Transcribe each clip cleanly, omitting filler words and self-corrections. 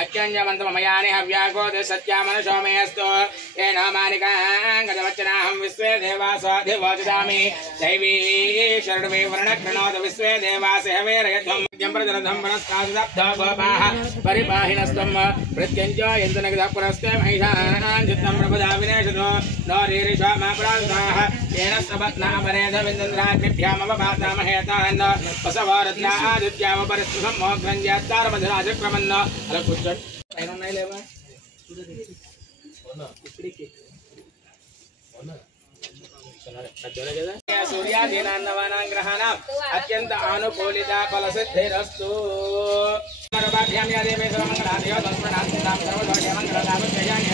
अत्यंजमंतमयानि हव्यागोद सत्यामनशो मेऽस्तु येन मानिकाङ्गजवचनाहं विश्वे देवासो देवोजदामि दैवी शरणमे वर्णकृणोद विश्वे देवास हवेरयध्वं प्रजनधं वनस्कादब्धा गोपाः परिपाहिनस्त्वं प्रत्यञ्जयन्तनगदपुरस्ते महिषाञ्चित्तं प्रभदा विनेशतो नोरीरिषो मा प्रान्ताः येन सबत्नामरेधविन्दन्द्राग्निभ्यामवभातामहेतान् वसवरत्ना आदित्यावपरिस्तुतं मोघ्रञ्जात्तारमधुराजक्रमन्न अला कुछ पैनो नहीं लेवा सूर्यादीनां ग्रहाणां अत्यंत अनुकूलिता फलसिद्धिरस्तु मरबाभ्यां या देवे सर्वमंगलादयो तस्मनात्नां सर्वदोषमंगललाभ जयानि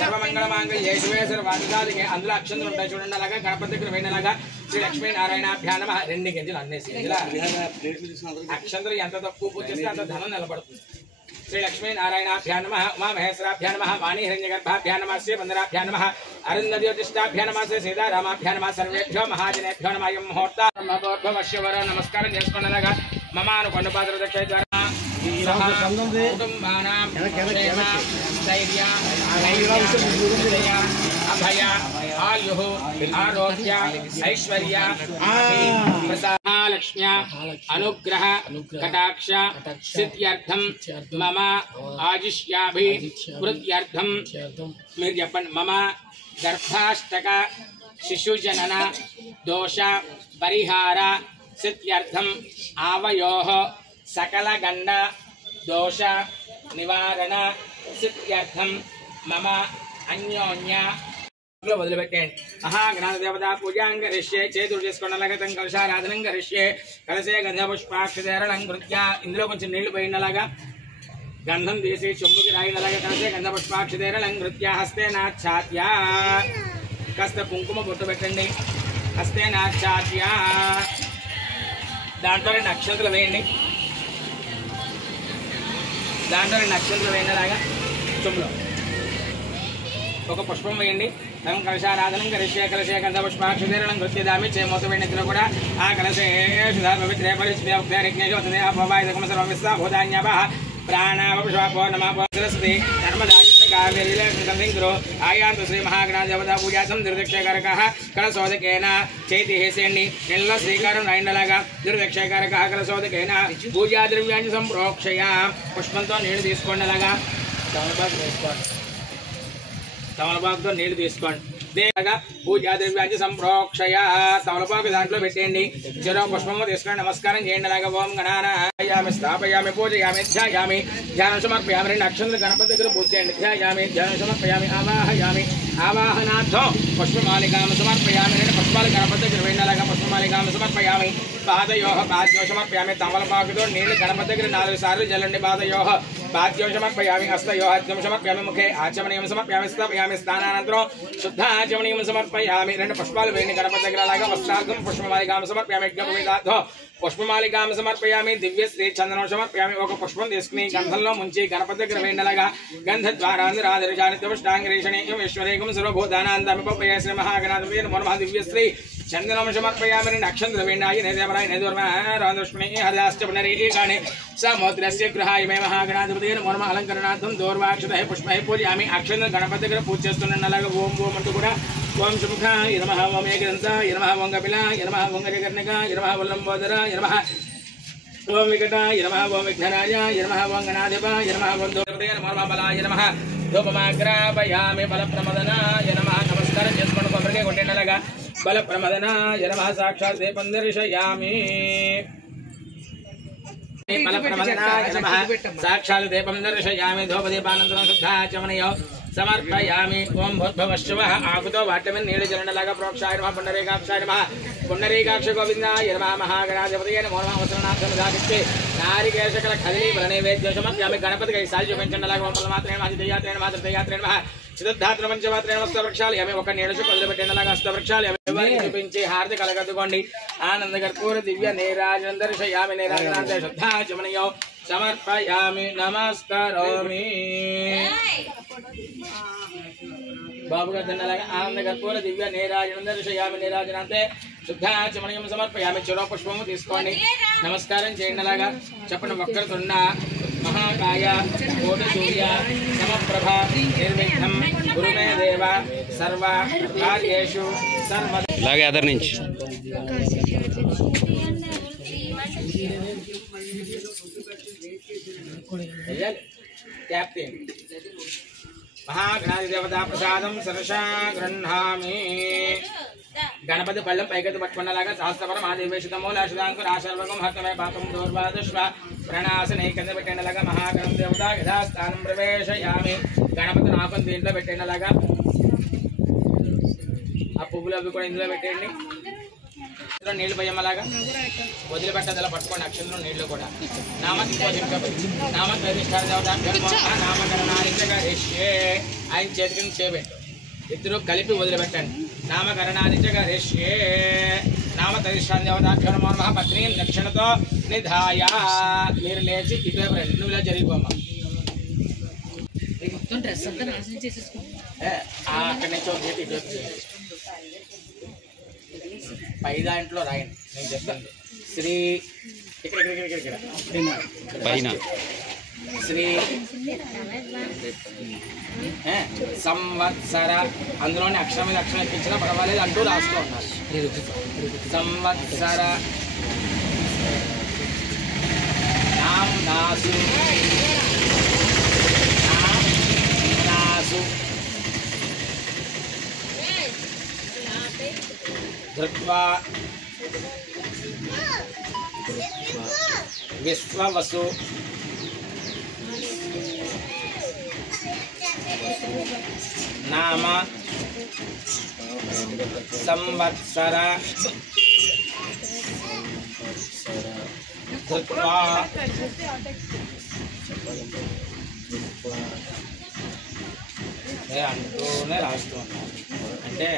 सर्वमंगलमांगल्ये शिवे सर्वाधिकारिके అందులో అక్షంతలు ఉంటాయి చూడండి అలాగా గణపతి దగ్గర వేయనలాగా శ్రీ లక్ష్మీ నారాయణాభ్యాం నమః రెండు గింజలు అన్నేసి అక్షంతలు ఎంత తక్కువ పూజ చేస్తే అంత ధనం నిలబడుతుంది श्री लक्ष्मी नारायणाभ्यां नमः उमा महेश्वराभ्यां नमः वाणी हिरण्यगर्भाभ्यां नमः श्रीबन्धनाभ्यां नमः अरुन्धज्योतिष्ठाभ्यां नमः श्री सीतारामाभ्यां नमः सर्वेभ्यो महाजनेभ्यो नमः यं मुहूर्त ब्रह्मोद्भवश्यवर नमस्कारं చేసుకున్నలాగా మమాను కొండ పాత్ర దక్ష ద్వారా కుటుంబానాం ధైర్య अभय आयु आरोग्य ऐश्वर्य लक्ष्म्या अनुग्रह कटाक्ष सिद्ध्यर्थं मम आजुष्याभिवृद्ध्यर्थं मम गर्भाष्टक शिशुजनन दोष परिहार सिद्ध्यर्थं आवयोः सकल गंड दोष निवारण सिद्ध्यर्थं मम अन्योन्य వదిలిపెట్టండి మహాగణాధ దేవతా పూజాం కరిష్యే చేతులు చేసుకున్నలాగతం కలశారాధనం కరిష్యే కలసే గంధ పుష్పాక్షధరణం కృత్య ఇందులో కొంచెం నీళ్లు పోయినలాగా గంధం తీసి చెంబుకి రాయినలాగా కలసే గంధ పుష్పాక్షధరణం కృత్య హస్తేనాచ్ఛాద్య కాస్త కుంకుమ బొట్టు పెట్టండి హస్తేనాచ్ఛాద్య దాంట్లో 2 అక్షంతలు వేయండి దాంట్లో 2 అక్షంతలు వేయనలాగా చెంబులో ఒక పుష్పం వేయండి తం కలశారాధనం కరిష్యే కలశే గంధ పుష్పాక్షధరణం కృత్యదామి చేమోత వేణిత్ర కూడా ఆ కలశే సుధా పవిత్రే పరిశుద్ధ అపవాయుధకమ సర్వవిస్తా భూతాన్యపః ప్రాణావపుషాపో నమః సరస్వతి నర్మదాచంద్ర కావేరీలో ఆయాంతు శ్రీ మహాగణాధిపత పూజాసం దుర్దక్షకారకః కలశోదకేన చేతి వేసేయండి నెలలో శ్రీకారం రాయండలాగా దుర్దక్షకారకః కలశోదకేన పూజా ద్రవ్యాన్ని సంప్రోక్షయ పుష్పంతో నీళ్లు తీసుకోండి అలాగా తమలపాకుతో నీళ్లు తీసుకోండి దేగా పూజా ద్రవ్యాన్ని సంప్రోక్షయ తమలపాకు దాంట్లో పెట్టేయండి చెరో పుష్పము తీసుకొని నమస్కారం చేయండి అలాగా ఓం గణానాయామి స్థాపయామి పూజయామి ధ్యాయామి ధ్యానం సమర్పయామి 2 అక్షంతలు గణపతి దగ్గర పూజ చేయండి ధ్యాయామి ధ్యానం సమర్పయామి ఆవాహయామి ఆవాహనార్థం పుష్పమాలికాం సమర్పయామి 2 పుష్పాలు గణపతి దగ్గర వేయండి అలాగా పుష్పమాలికాం సమర్పయామి పాదయోహ పాద్యో సమర్పయామి తమలపాకుతో నీళ్లు గణపతి దగ్గర 4 సార్లు జల్లండి పాదయోహ పాద్యో సమర్పయామి హస్తయోహ అద్యం సమర్పయామి ముఖే ఆచమనీయం సమర్పయామి స్థాపయామి స్థానానంతరం శుద్ధ ఆచమనీయం సమర్పయామి 2 పుష్పాలు వేయండి గణపతి దగ్గర అలాగా వస్త్రార్థం పుష్పమాలికాం సమర్పయామి యజ్ఞోపవీతార్థో పుష్పమాలికాం సమర్పయామి దివ్య శ్రీ చందనం సమర్పయామి ఒక పుష్పం తీసుకుని గంధంలో ముంచి గణపతి దగ్గర వేయండి అలాగా గంధద్వారాంధ్రాదర్శానిత్యపుష్టాంగరీషణీయం ఈశ్వరేకం సర్వభూతానాంతమిపయ శ్రీ మహాగణాధిపతి నమః దివ్య శ్రీ చందనం సమర్పయామి 2 అక్షంతలు వేయండి ఆయనేదేవరాయ నేదుర్మహారాధృష్మణి హదాశ్చ పునరీకాణి సముద్రస్య గృహాయ మే మహాగణాధిపతి నమః అలంకరణార్థం దూర్వాక్షతః పుష్పై పూజయామి అక్షంతలు గణపతి దగ్గర పూజ చేస్తున్నాను అలాగా ఓం ఓం అంటూ కూడా ఓం శుభాయ నమః ఓం ఏకదంతాయ నమః ఓం కపిలాయ నమః ఓం గజకర్ణికాయ నమః ఓం లంబోదరాయ నమః ఓం వికటాయ నమః ఓం విఘ్నరాజాయ నమః ఓం గణాధిపాయ నమః ఓం దూర్వదే నమః బలాయ నమః ధూపమాగ్రాపయామి బలప్రమదనాయ నమః నమస్కారం చేసుకోండి కొబ్బరికాయ కొట్టండి అలాగా బలప్రమదనాయ నమః సాక్షాత్ దీపం దర్శయామి బలప్రమదనాయ నమః సాక్షాత్ దీపం దర్శయామి ధూపదీపానంతరం శుద్ధాచమనయో సమర్పయామి ఓం భూర్భువః ఆకుతో వాటమిన్ నీళ్ళు జలండలాగా ప్రోక్షాయ నమః పుండరీకాక్షాయ నమః పుండరీకాక్ష గోవిందాయ నమః మహాగణాధిపతయే నమో నమః వసనార్థం దాదిత్తే నారికేశకల కదిలి నైవేద్యం సమర్ప్యామి గణపతికి ఈసారి చూపించండి అలాగే మాత్రమే మాతృయాత్రేణ మాతృయాత్రేణ చిత్తాత్ర పంచమాత్రేణ హస్తవృక్షాలు ఏమి ఒక నీడసు వదిలిపెట్టిన అలాగే హస్తవృక్షాలు ఎవరికి చూపించి హారతి కలగద్దుకోండి ఆనంద కర్పూర దివ్య నీరాజనం దర్శయామి నీరాజనాంతే శుద్ధాచమనయో సమర్పయామి నమస్కరోమి బాబు గారు అలాగే ఆనంద కర్పూర దివ్య నీరాజనం దర్శయామి నీరాజనాంతే శుద్ధాచమనయం సమర్పయామి చెరో పుష్పము తీసుకోండి నమస్కారం చేయండి అలాగా చెప్పండి వక్రతుండ మహాకాయ కోటి సూర్య సమప్రభ నిర్విఘ్నం గురుమే దేవ సర్వ కార్యేషు సర్వ ఇలాగే అదర్ నుంచి మహాగణాది దేవతా ప్రసాదం సరసా గృహామి గణపతి పళ్ళం పైకెత్తి పట్టుకున్నలాగా శాస్త్రపరం ఆదివేశితమూలాశుదాంకు రాశర్వకం హస్తమే పాపం దూర్వాదుష్వ ప్రణాశనే కింద పెట్టేలాగా మహాగణం దేవత యథాస్థానం ప్రవేశయామి గణపతి నాకం దీంట్లో పెట్టేలాగా ఆ పువ్వులు అవి కూడా ఇందులో పెట్టేయండి నీళ్లు పోయమ్మలాగా వదిలిపెట్టదలా పట్టుకోండి అక్షంలో నీళ్లు కూడా ఆయన చేతికి చేపెట్టు ఇద్దరు కలిపి వదిలిపెట్టండి నామకరణాదిత్యగా రేష్యే నామ తరిష్టాన్ దేవతాక్షరమోర్మ పత్ని దక్షిణతో నిధాయ మీరు లేచి ఇటువైపు రండి నువ్వు ఇలా జరిగిపోమ్మా అక్కడి నుంచి ఒక చేతి ఇటువైపు పై దాంట్లో రాయండి నేను చెప్తాను శ్రీ ఇక్కడ పైన శ్రీ సంవత్సర అందులోని అక్షరం మీద అక్షరం ఎక్కించినా పర్వాలేదు అంటూ రాస్తూ ఉన్నారు సంవత్సర నాసు ధృత్వా విశ్వవసు నామ సంవత్సర ధృత్వా అంటూనే రాస్తూ ఉన్నాం అంటే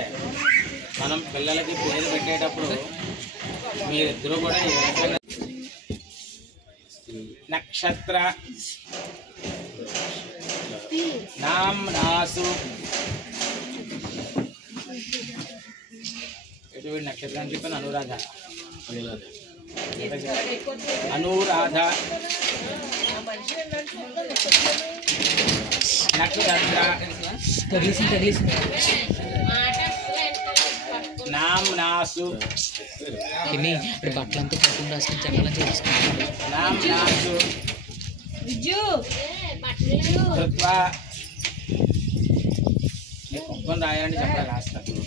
మనం పిల్లలకి పేరు పెట్టేటప్పుడు మీరిద్దరూ కూడా నక్షత్ర నామ్నాసు ఎటువంటి నక్షత్రం చెప్పాను అనురాధ అనురాధ నక్షత్ర నామ్నాసు బట్టలంతా పట్టుకుని రాసుకుని చెండాలని చేసుకుంటాను నామ్నాసు ధృత్వా ఒక్కని రాయాలని చెప్పాలి రాస్తాను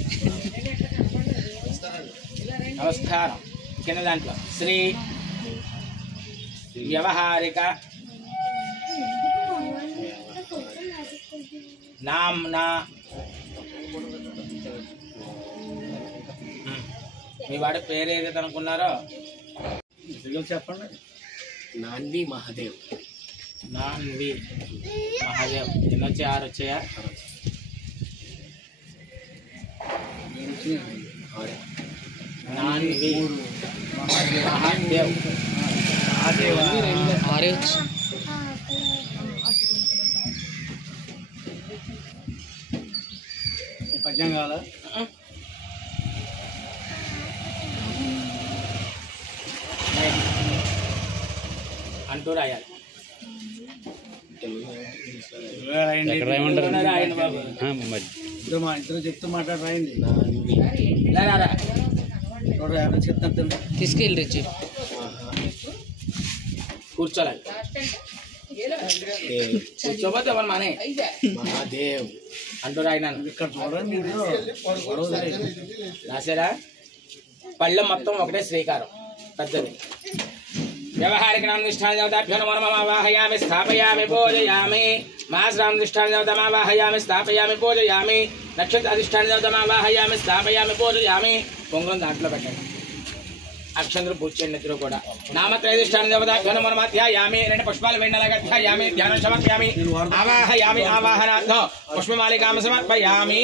నమస్కారం కింద దాంట్లో శ్రీ వ్యవహారిక నామ్నా మీ వాడి పేరు ఏదైతే అనుకున్నారో చెప్పండి నాన్వి మహాదేవ్ నాన్వి మహాదేవ్ ఎన్ని వచ్చాయి 6 వచ్చాయా నాన్వి మహాదేవ్ పద్యం కావాలా అంటూ రాయాలి రాయండి బాబు మా ఇద్దరు చెప్తూ మాట్లాడి రాయండి చెప్తాను తీసుకెళ్ళి రిచి కూర్చోలే కూర్చోపోతే ఎవరు మానే మహాదేవ్ అంటూ రాయినాను ఇక్కడ చూడండి రాసారా పళ్ళెం మొత్తం ఒకటే శ్రీకారం పెద్దది వ్యవహారిక నామనిష్టాన దేవతాభ్యో నమో నమః వాహయామి స్థాపయామి పూజయామి మాసరామనిష్టాన దేవతా వాహయామి స్థాపయామి పూజయామి నక్షత్ర అధిష్టాన దేవతా వాహయామి స్థాపయామి పూజయామి పొంగులను దాంట్లో పెట్టండి అక్షంతలు పూజ చేయండి ఇద్దరు కూడా. నామత్రైధిష్టాన దేవతాభ్యో నమో నమః ధ్యాయామి. 2 పుష్పాలు వెన్నలాగా ధ్యాయామి. ధ్యానం సమర్పయామి. ఆవాహయామి. ఆవాహనార్థం పుష్పమాలికాం సమర్పయామి.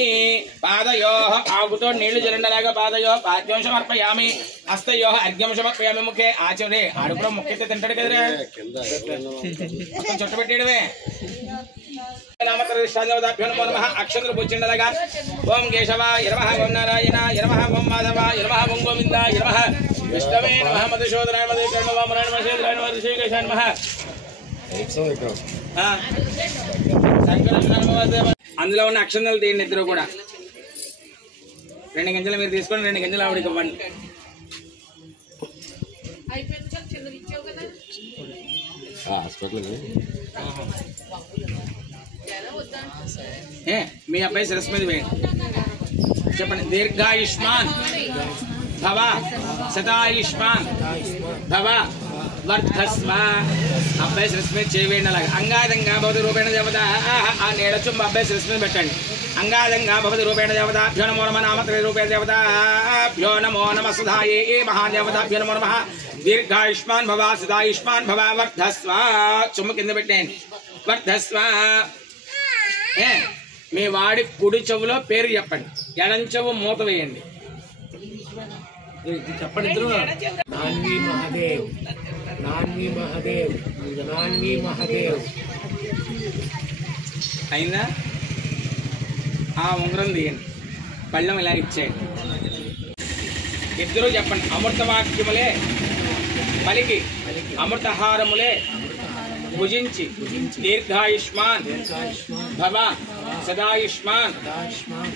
పాదయోః ఆగుతో నీళ్లు జలండలాగా పాదయోః పాద్యం సమర్పయామి. హస్తయోః అర్ఘ్యం సమర్పయామి. ముఖే ఆచరే ఆడు కూడా ముఖ్యత తింటాడు కదరా, మొత్తం చుట్టబెట్టేయడమే. నామత్రైధిష్టాన నమో నమః అక్షంతలు పూజ చేయండి. ఓం కేశవాయ నమః. ఓం నారాయణాయ నమః. ఓం మాధవాయ నమః. ఓం గోవిందాయ నమః. విష్ణవే నమః. మధుసూదనాయ మధుకర్మ వామనాయ నమః. శ్రీధరాయ నమః. శ్రీకేశాయ నమః. అందులో ఉన్న అక్షంతలు తీయండి ఇద్దరు కూడా. 2 గింజలు మీరు తీసుకోండి, 2 గింజలు ఆవిడకి ఇవ్వండి. మీ అబ్బాయి శిరస్సు మీద వేయండి. చెప్పండి. దీర్ఘాయుష్మాన్ భవ శతాయుష్మాన్ భవ వర్ధస్వ. అబ్బాయి శిరస్సు మీద చేయవేయండి. అలాగే అంగాదంగా భవతి రూపేణ దేవత. ఆ నీడ చుమ్మ అబ్బాయి శిరస్సు మీద పెట్టండి. అంగాదంగా భవతి రూపేణ దేవతాభ్యో నమో నమః. నామత్రయ రూపేణ దేవతాభ్యో నమో నమః. సుధాయే మహాదేవతాభ్యో నమో నమః. దీర్ఘాయుష్మాన్ భవ సదాయుష్మాన్ భవ వర్ధస్వ. చుమ్మ కింద పెట్టండి. వర్ధస్వ. మీ వాడి కుడి చెవులో పేరు చెప్పండి, ఎడం చెవు మూత వేయండి. చెప్పండి ఇద్దరు. నాన్వి మహాదేవ్, నాన్వి మహాదేవ్, నాన్వి మహాదేవ్. అయిందా? ఆ ఉంగరం తీయండి, పళ్ళెం ఇలా ఇచ్చేయండి. ఇద్దరు చెప్పండి. అమృతవాక్యములే పలికి అమృతహారములే భుజించి దీర్ఘాయుష్మాన్ భవ సదాయుష్మాన్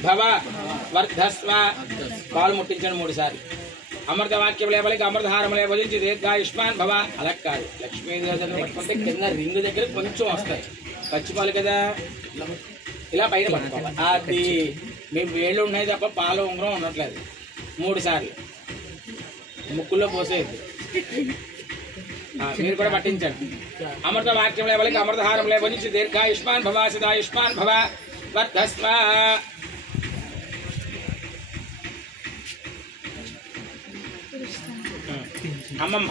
భవ వర్ధస్వ. పాలు ముట్టించండి 3 సార్లు. అమృతవాక్యములే పలికి అమృతహారములే భుజించి దీర్ఘాయుష్మాన్ భవ. అలా కాదు, లక్ష్మీదేవి పట్టుకుంటే కింద రింగు దగ్గర కొంచెం వస్తాయి, పచ్చిపాలు కదా, ఇలా పైన పట్టుకోవాలి. అది మీ వేళ్ళు ఉన్నాయి తప్ప పాలు ఉంగరం ఉండట్లేదు. 3 సార్లు ముక్కుల్లో పోసేది. మీరు కూడా పట్టించండి. అమృత వాక్యం లేవలికి అమృతహారం లేవనించి దీర్ఘాయుష్మాన్ భవ సదాయుష్మాన్ భవ వర్ధస్వ. అమ్మమ్మ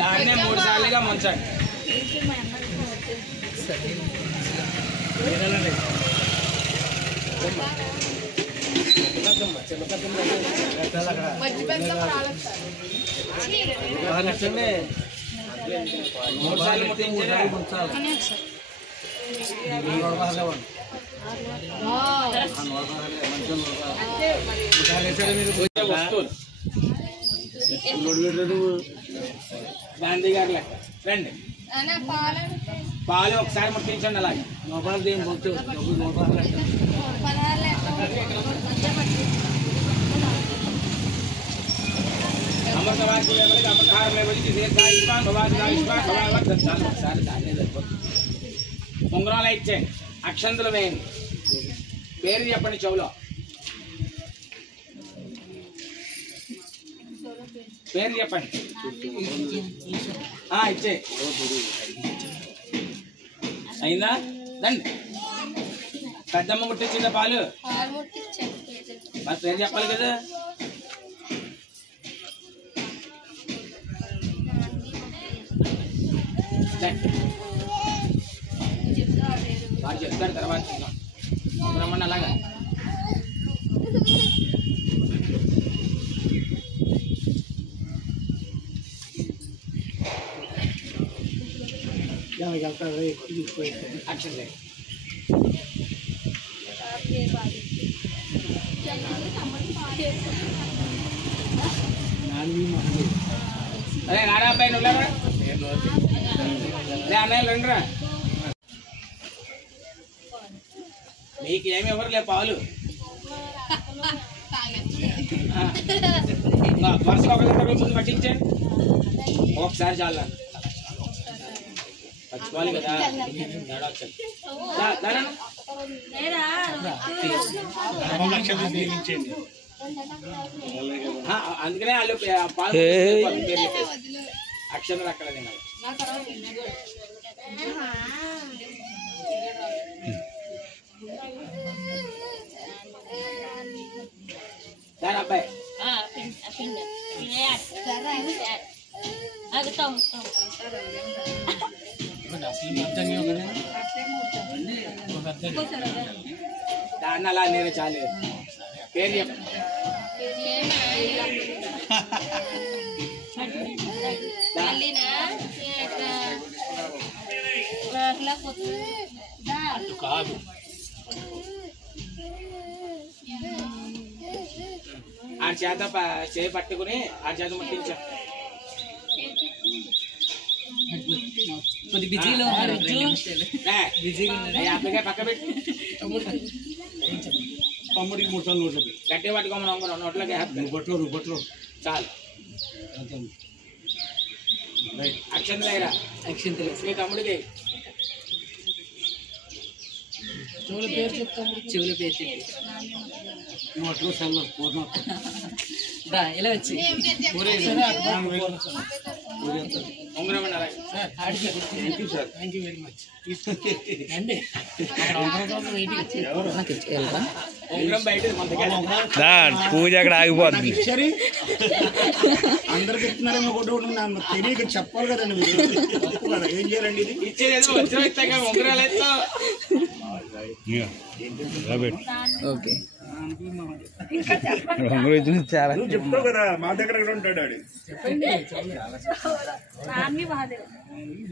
దాన్నే 3 సార్లుగా ముంచండి. గాంధీ గారు లెక్క రండి. పాలు ఒకసారి ముట్టించండి. అలాగే అమృతవాక్యం అమృతహారం దీర్ఘాయుష్మాన్ భవాయుష్మాన్ భవాలు ఒకసారి దాన్ని సరిపోతుంది. ఉంగరాలు ఇచ్చేయండి. అక్షంతలు వేయండి. పేరు చెప్పండి చెవులో. పేరు చెప్పండి. ఇచ్చే అయిందా? రండి. పెద్దమ్మ ముట్టించిందా పాలు? మరి పేరు చెప్పాలి కదా. వాడు చెప్తాడు తర్వాత రమ్మని. అలాగా అక్షరం అదే నారా అబ్బాయి నువ్వులేరా అన్నయ్యలు రండిరా. మీకు ఏమి ఎవరులే పాలు. వరుసగా ఒకరి పట్టించండి. ఒకసారి చాలా పచ్చిపాలు కదా, తేడా వచ్చండి. అందుకనే వాళ్ళు పాలు అక్షరం అక్కడ తినాలి. దాని అబ్బాయి దాన్ని అలా నేను చాలేదు పేరు చెప్ప కాదు ఆ చేత చేయి పట్టుకుని ఆ చేత ముట్టించా బిజీలో యాభైగా పక్క పెట్టి తమ్ముడికి 3 సార్లు నోట్లకి గట్టి పట్టుకోమని నోట్లోకి బొట్లో చాలు అక్షంత దగ్గర మీ తమ్ముడికి చెవుల పేరు చెప్తాము నోట్లో సెల్లు ఇలా వచ్చి ఉంగరం థ్యాంక్ యూ వెరీ మచ్ అండి ఉంగరం బయట పూజ అక్కడ ఆగిపోద్ది. సరే అందరికి ఇస్తున్నారేమో ఒకటి నాకు తెలియక చెప్పాలి కదండి మీరు కదా ఏం చేయాలండి ఇది ఇచ్చేది వచ్చిన ఇస్తాక ఉంగరాలు ఎత్తా ఓకే చాలా నువ్వు చెప్తావు కదా మా దగ్గర ఎక్కడ ఉంటాడు ఆడు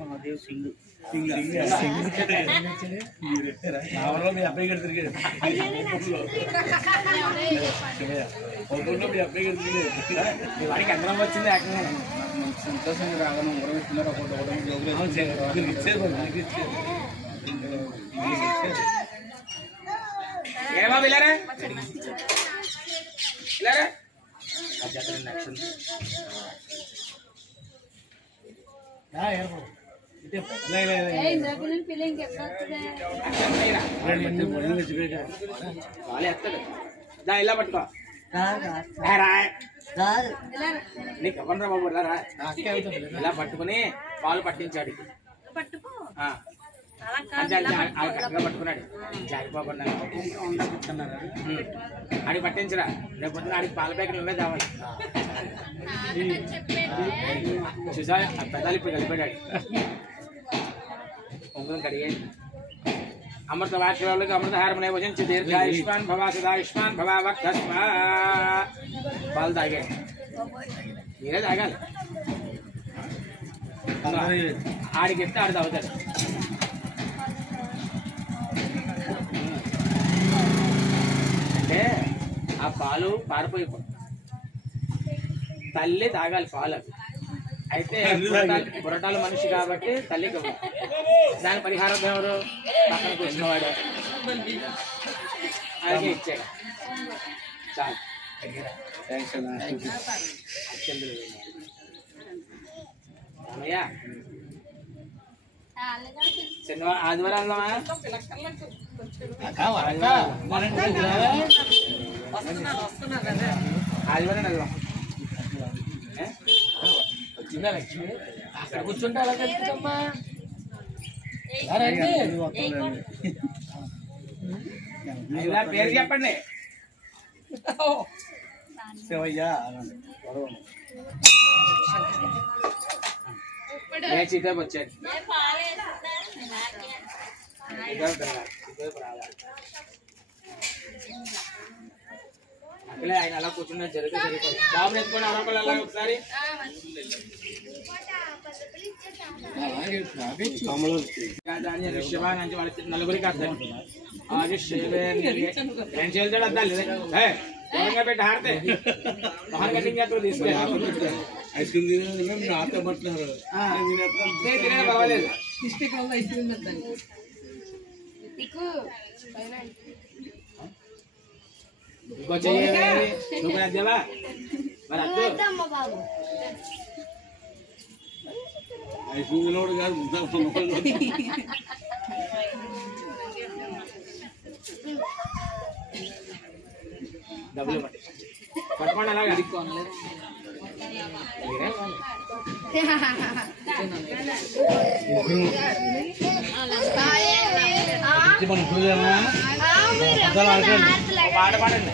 మహాదేవ్ సింగ్ మీ అబ్బాయి గారు తిరిగాడు మీ అబ్బాయి గారు తిరిగాడు వాడికి అందరం వచ్చింది ఏకంగా సంతోషంగా రాగానే ఉంగరం ఇస్తున్నారు ఒకటి ఇచ్చారు ఏ బాబు ఇలారా ఇలారా వాళ్ళు ఎత్తాడు దా ఇలా పట్టుకో నీకు ఎవరు బాబు రా ఇలా పట్టుకుని పాలు పట్టించాడు పట్టుకున్నాడు జారిపోకుండా ఆడికి పట్టించరా రేపు పొద్దున ఆడికి పాల ప్యాకెట్ నువ్వే కావాలి చూసా ఆ పెదాలు ఇప్పుడు కలిపాడు ఉంగరం కడిగాడు అమృత వాక్యాలకు అమృతహారమునే భుజించి దీర్ఘాయుష్మాన్ భవ సదాయుష్మాన్ భవ వక్షస్వ పాలు తాగాడు మీరే తాగాలి ఆడికి ఎత్తే ఆడు తాగుతాడు అంటే ఆ పాలు పారిపోయిపోయి తల్లి తాగాలి పాలు అవి అయితే బురటాల మనిషి కాబట్టి తల్లికి ఇవ్వాలి దాని పరిహారం ఎవరు పక్కన కూర్చున్నవాడు అలాగే ఇచ్చాడు చాలు అమ్మయ్యా శనివారం ఆదివారం వెళ్దామా ఆదివారం వెళ్దాం వచ్చిందా లక్ష్మి అక్కడ కూర్చుంటే అలా కనిపించమ్మా ఇలా పేరు చెప్పండి చీతే వచ్చాడు అక్కలే ఆయన అలా కూర్చున్నా జరిగితే సరిపోతుంది బాబుని ఎత్తుకొని అరవకలు అలా ఒకసారి నుంచి వాళ్ళ నలుగురికి అర్థం రెండు చేతులు అద్దాలి దూరంగా పెట్టి ఆడితే మొహన్ కటింగ్ చేస్తారు తీసుకెళ్ళి ఐస్ క్రీమ్ ఆటో పట్టున్నారు తినే పర్వాలేదు ఇంకో చెయ్యి నువ్వు అద్దేవా మరి అద్దు ఐస్ క్రీమ్ కూడా కాదు డబ్బులు పట్టుకోండి అలాగే పాట పాడండి.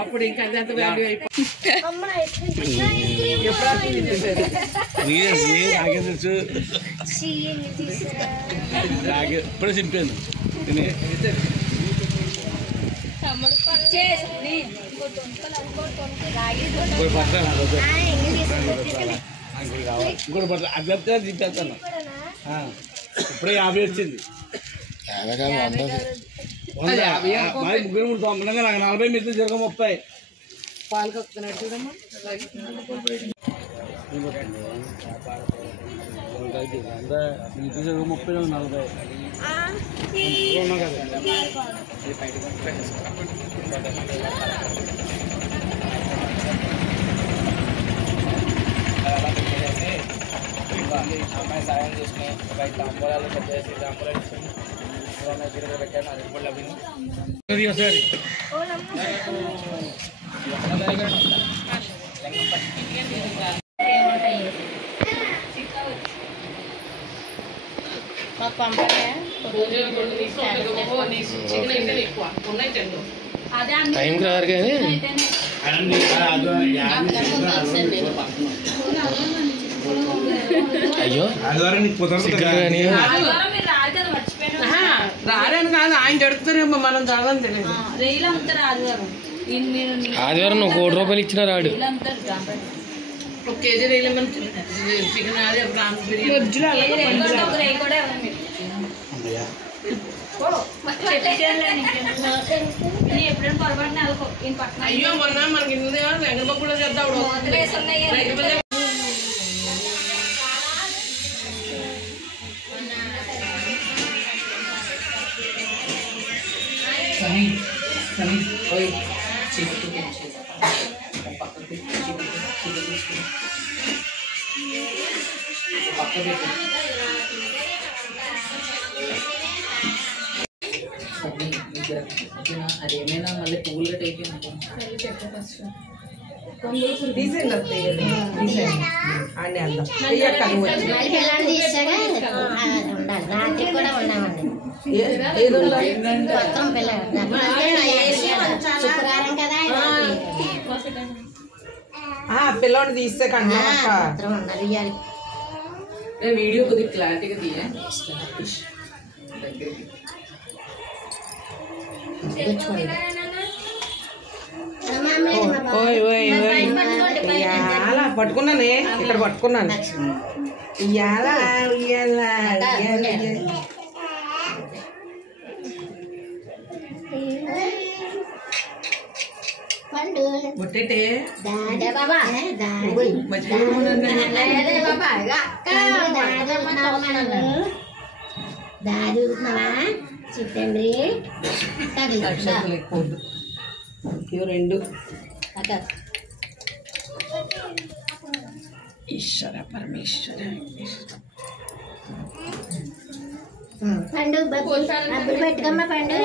అప్పుడు ఇంకా అంత వాల్యూ అయిపోయింది. నాకే తెలుసు ఇప్పుడే చింపాను ఇంకోటి పట్ల అభ్యర్థి చింపేస్తాను ఇప్పుడే 50 వచ్చింది ముగ్గురు 90 నాకు 40 మిగిలిన జరగ 30 పాలు కక్కుతున్నాడు చూడమ్మా. మిగిలిన జరగ 30 40 ఉన్నా కదా అమ్మాయి సాయం చేసుకుని ఒక 5 తాంబూలాలు చెప్పేసి తాంబూలాలు ఇచ్చుకుని పెట్టాను. అది కూడా లభించింది. టైంకి రారు కానీ అయ్యో రారని కాదు, ఆయన జడుపుతారేమో మనం చదవని తెలియదు. ఆదివారం నువ్వు 1 కోటి రూపాయలు ఇచ్చినా రాడు. 1 కేజీ రైలు చికెన్ అదే ప్రాన్స్ అయ్యో మొన్న మనకి వెంకటబాబు కూడా చేద్దాం. అదేమైనా మళ్ళీ పువ్వులు గట్ట అయిపోయింది. పిల్లోని తీస్తే కన్నా వీడియో కొద్దిగా క్లారిటీగా తీయ. ఇయ్యాల పట్టుకున్నానే, ఇక్కడ పట్టుకున్నాను. ఇయ్యాల ఇయ్యాల బొట్టేటే రెండు ఈశ్వర పరమేశ్వర పండు పెట్టుకమ్మ పండు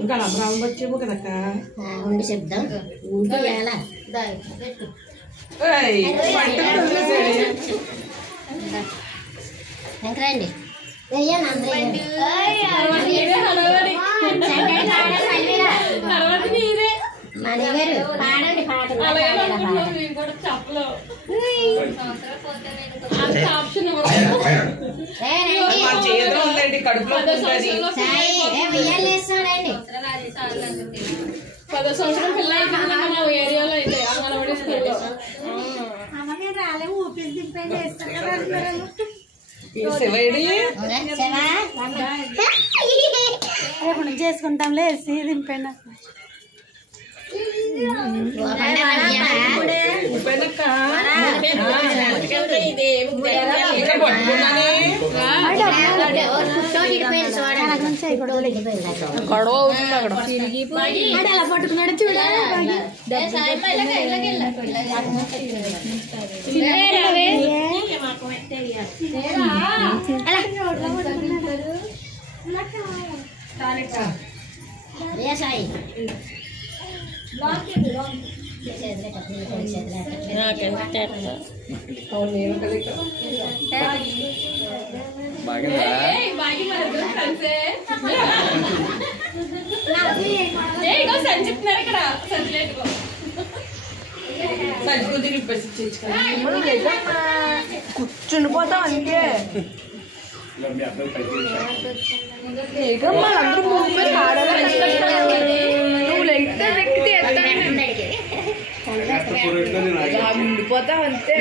ఇంకా అబ్రాహ్మణ్ వచ్చేమో కదక్క. ఉండి చెప్దాం ఊరియాల ఎంకరండి మనగారు పాడండి పాటలు చేతిలో ఉందండి, కడుపులో వేస్తాడండి. 10వ సంవత్సరం పిల్ల అయిపోయింది ఏరియాలో అయితే అంగన్వాడీ స్కూల్లో. చేసుకుంటాంలే దింపండి. అలా పట్టుకున్నాడు చూడాలి. చెప్తున్నారు ఇక్కడ సంచిలేట్టుకో కూర్చుని పోతాం అంతే అందరూ నువ్వు లెక్కితే ఎక్కితే ఉండిపోతాం అంతే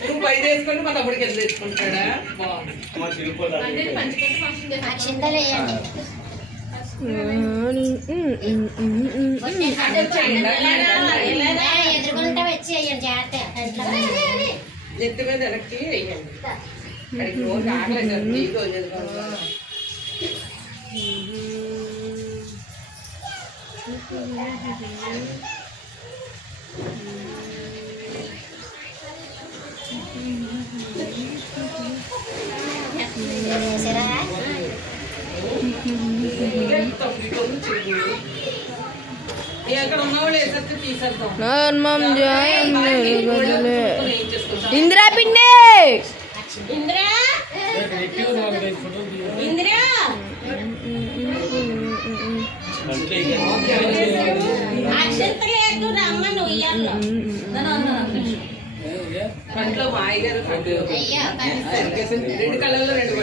నువ్వు బయట వేసుకొని మా తమ్ముడికి వెళ్ళి తెచ్చుకుంటాడా నెత్తి మీద వెనక్కి వేయండి అక్కడికి రోజు ఆగలేదు ఎక్కడ ఉన్నవాళ్ళు వేసేస్తే తీసేద్దాం ఇందిరా పిన్ని కంట్లో మాయగారు రెండు కళ్ళల్లో రెండు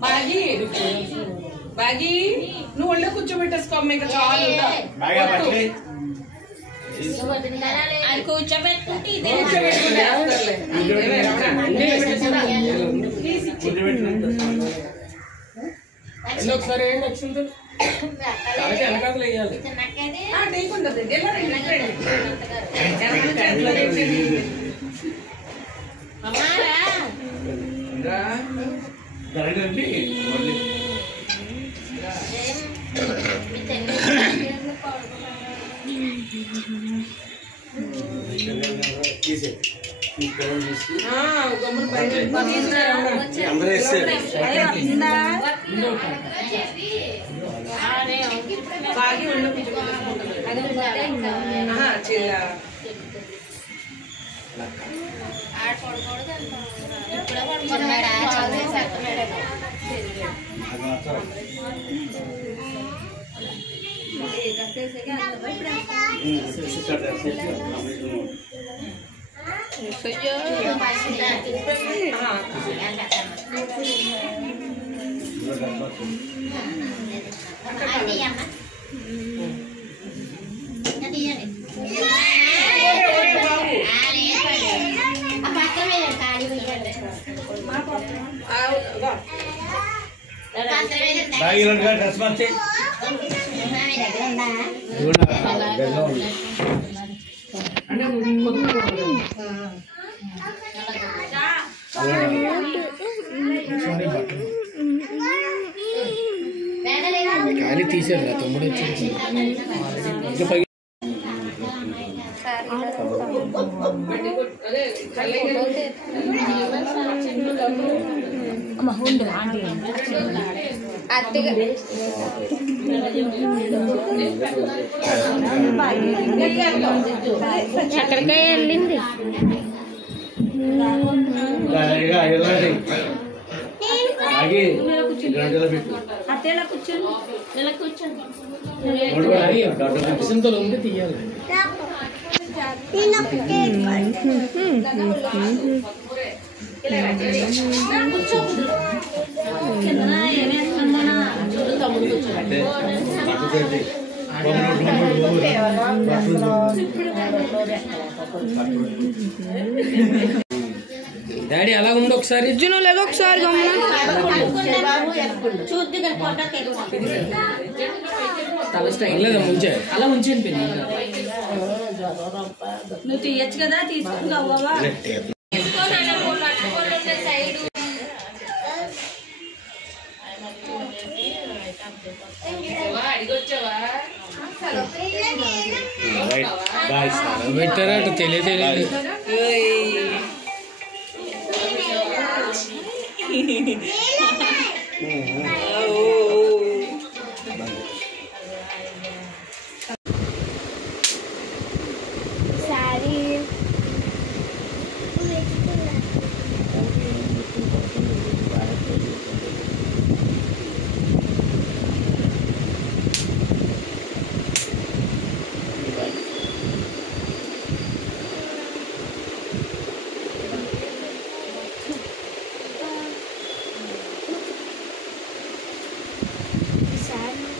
బాగి బాగి నువ్వు ఒళ్ళో కూర్చోబెట్టేసుకో అమ్మ ఇంకా చాలు కూర్చోబెట్టుకుంటే ఒకసారి ఏం వచ్చింది వెనకాతలు వేయాలి బాగి ఒళ్ళో చిన్న డ్రెస్ మార్చి ఖాళీ తీసారు తమ్ముడు వచ్చి ఎక్కడికే వెళ్ళింది అత్తేలా కూర్చోండి ఇలా కూర్చోండి ఉంటే తీయాలి డాడీ అలా ఉండి ఒకసారి లేదు ఒకసారి ముంచే అలా ఉంచండి నువ్వు తీయచ్చు కదా తీసుకుని అవ్వవా అడిగొచ్చావా పెట్టారా అటు తెలియదు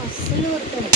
అస్సలు ఊరుతాడు